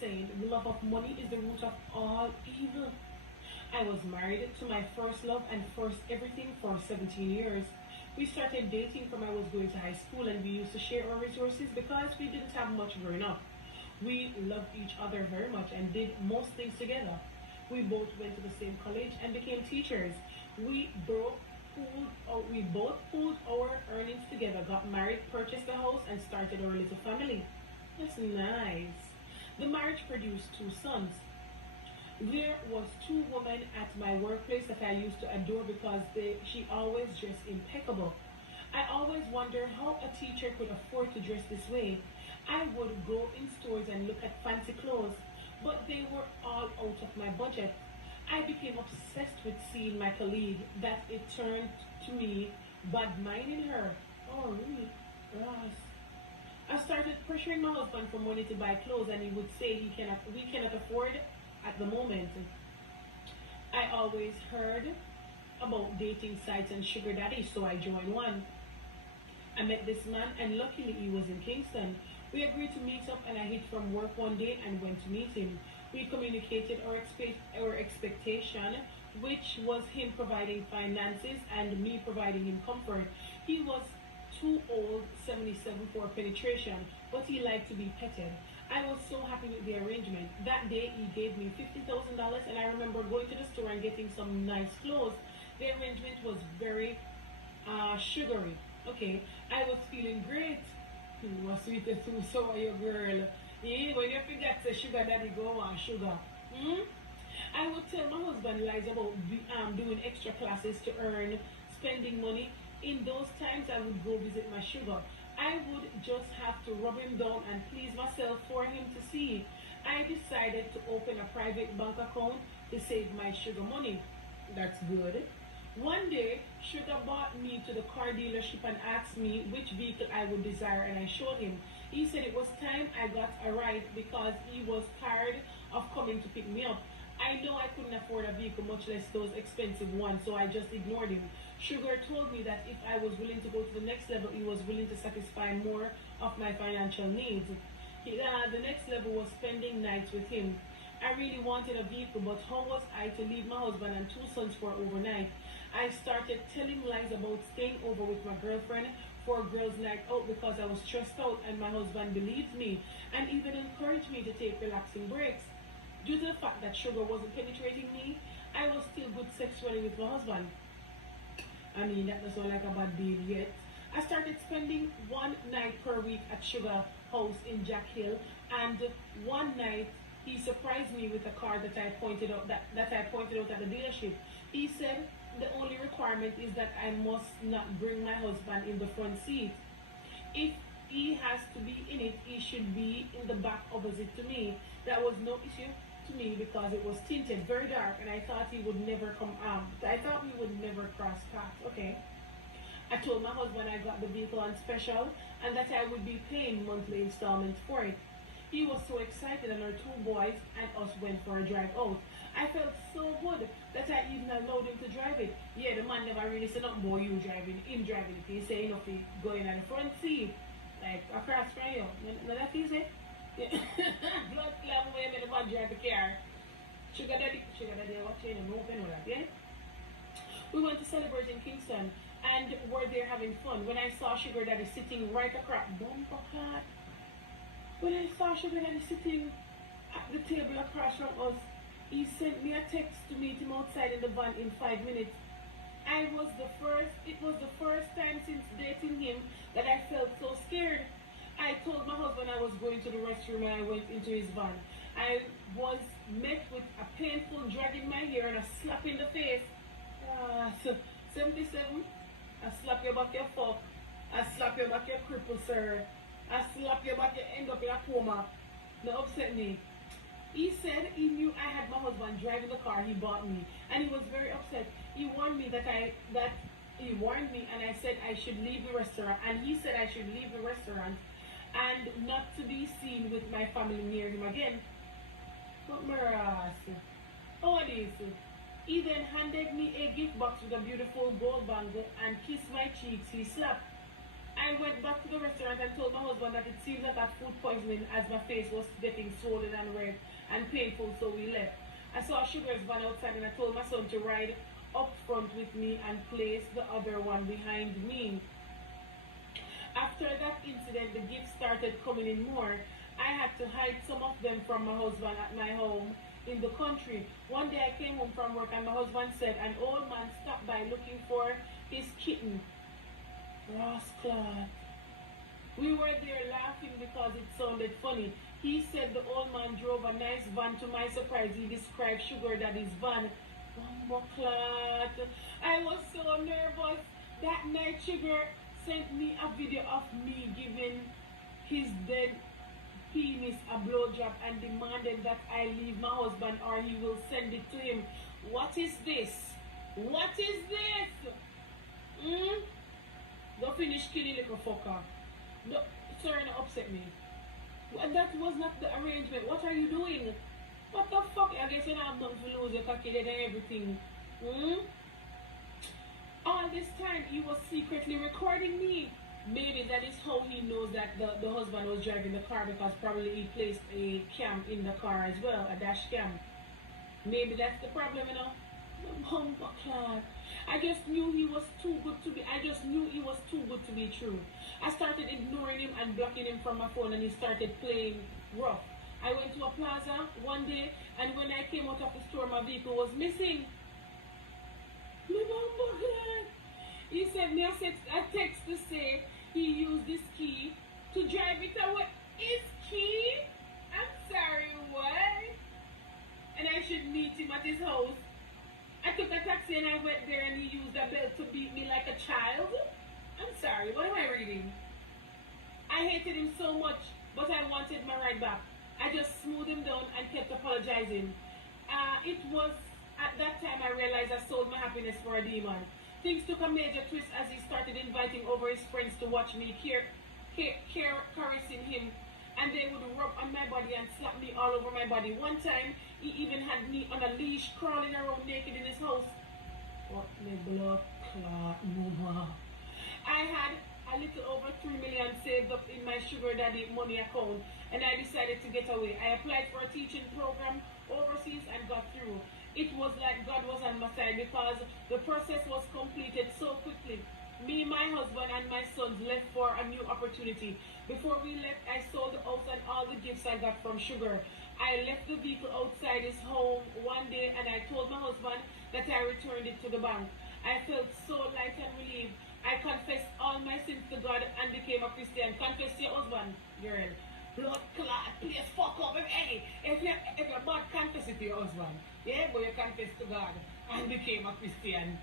saying, the love of money is the root of all evil. I was married to my first love and first everything for 17 years. We started dating from I was going to high school, and we used to share our resources because we didn't have much growing up. We loved each other very much and did most things together. We both went to the same college and became teachers. We broke we both pooled our earnings together, got married, purchased a house, and started our little family. That's nice. The marriage produced two sons. There was two women at my workplace that I used to adore because she always dressed impeccable. I always wondered how a teacher could afford to dress this way. I would go in stores and look at fancy clothes, but they were all out of my budget. I became obsessed with seeing my colleague that it turned to me bad minding her. Oh, really? Yes. I started pressuring my husband for money to buy clothes, and he would say we cannot afford at the moment. I always heard about dating sites and sugar daddies, so I joined one. I met this man, and luckily he was in Kingston. We agreed to meet up, and I hit from work one day and went to meet him. We communicated our expectation, which was him providing finances and me providing him comfort. He was too old, 77, for penetration, but he liked to be petted. I was so happy with the arrangement. That day he gave me $50,000, and I remember going to the store and getting some nice clothes. The arrangement was very sugary. Okay, I was feeling great. Was sweet too, so are you, girl. Yeah, when you forget to sugar daddy go on sugar. I would tell my husband lies about doing extra classes to earn spending money. In those times I would go visit my sugar. I would just have to rub him down and please myself for him to see. I decided to open a private bank account to save my sugar money. That's good. One day, Sugar brought me to the car dealership and asked me which vehicle I would desire, and I showed him. He said it was time I got a ride because he was tired of coming to pick me up. I know I couldn't afford a vehicle, much less those expensive ones, so I just ignored him. Sugar told me that if I was willing to go to the next level, he was willing to satisfy more of my financial needs. The next level was spending nights with him. I really wanted a vehicle, but how was I to leave my husband and two sons for overnight? I started telling lies about staying over with my girlfriend for a girls' night out because I was stressed out, and my husband believed me and even encouraged me to take relaxing breaks. Due to the fact that Sugar wasn't penetrating me, I was still good sexually with my husband. I mean, that doesn't like a bad deal yet. I started spending one night per week at Sugar House in Jack Hill, and one night he surprised me with a car that I pointed out at the dealership. He said the only requirement is that I must not bring my husband in the front seat. If he has to be in it, he should be in the back opposite to me. That was no issue to me because it was tinted, very dark, and I thought he would never I thought we would never cross paths. Okay. I told my husband I got the vehicle on special and that I would be paying monthly installments for it. He was so excited, and our two boys and us went for a drive out. I felt so good that I even allowed him to drive it. Yeah, the man never really said nothing about you driving, him driving it. He said, if he going at the front seat, like across from you. Now that he said, yeah. Blood clot when the man drive the car. Sugar daddy, watching and open all that, yeah? We went to celebrate in Kingston and were there having fun. When I saw Sugar Daddy sitting right across, bumper card. When I saw Sugar Daddy sitting at the table across from us, he sent me a text to meet him outside in the van in 5 minutes. It was the first time since dating him that I felt so scared. I told my husband I was going to the restroom, and I went into his van. I was met with a painful dragging my hair and a slap in the face. 77, I slap your back, your fuck. I slap your back, your cripple, sir. I slap your back, you end up in a coma. Don't upset me. He said he knew I had my husband driving the car he bought me, and he was very upset. He warned me and I said I should leave the restaurant, and he said I should leave the restaurant and not to be seen with my family near him again. But Maras, oh this. He then handed me a gift box with a beautiful gold bangle and kissed my cheeks. He slapped. I I went back to the restaurant and told my husband that it seems that I had food poisoning as my face was getting swollen and red and painful, so we left. I saw Sugar's van outside and I told my son to ride up front with me and place the other one behind me. After that incident, the gifts started coming in more. I had to hide some of them from my husband at my home in the country. One day I came home from work and my husband said an old man stopped by looking for his kitten. Rascal. We were there laughing because it sounded funny. He said the old man drove a nice van. To my surprise, he described Sugar Daddy's van. Bumbleclad. I was so nervous. That night, Sugar sent me a video of me giving his dead penis a blowjob and demanded that I leave my husband or he will send it to him. What is this? What is this? Go finish killing little fucker. No, sorry, don't upset me. That was not the arrangement. What are you doing? What the fuck? I guess you don't have nothing to lose. You're calculating everything. All this time, he was secretly recording me. Maybe that is how he knows that the husband was driving the car, because probably he placed a cam in the car as well, a dash cam. Maybe that's the problem, you know. Bumbleclad. I just knew he was too good to be. I just knew he was too good to be true. I started ignoring him and blocking him from my phone, and he started playing rough. I went to a plaza one day, and when I came out of the store, my vehicle was missing. He sent me a text to say he used this key to drive it away. His key? I'm sorry, what? And I should meet him at his house. I took a taxi and I went there and he used a belt to beat me like a child. I'm sorry, what am I reading? I hated him so much, but I wanted my ride back. I just smoothed him down and kept apologizing. It was at that time I realized I sold my happiness for a demon. Things took a major twist as he started inviting over his friends to watch me, caressing him, and they would rub on my body and slap me all over my body. One time, he even had me on a leash crawling around naked in his house. What the blood clot, mama. I had a little over 3 million saved up in my Sugar Daddy money account, and I decided to get away. I applied for a teaching program overseas and got through. It was like God was on my side because the process was completed so quickly. Me, my husband, and my sons left for a new opportunity. Before we left, I sold the house and all the gifts I got from Sugar. I left the vehicle outside his home one day and I told my husband that I returned it to the bank. I felt so light and relieved. I confessed all my sins to God and became a Christian. Confess to your husband, girl. Blood clot, please fuck up. Hey, if you're bad, confess it to your husband. Yeah, but you confess to God and became a Christian.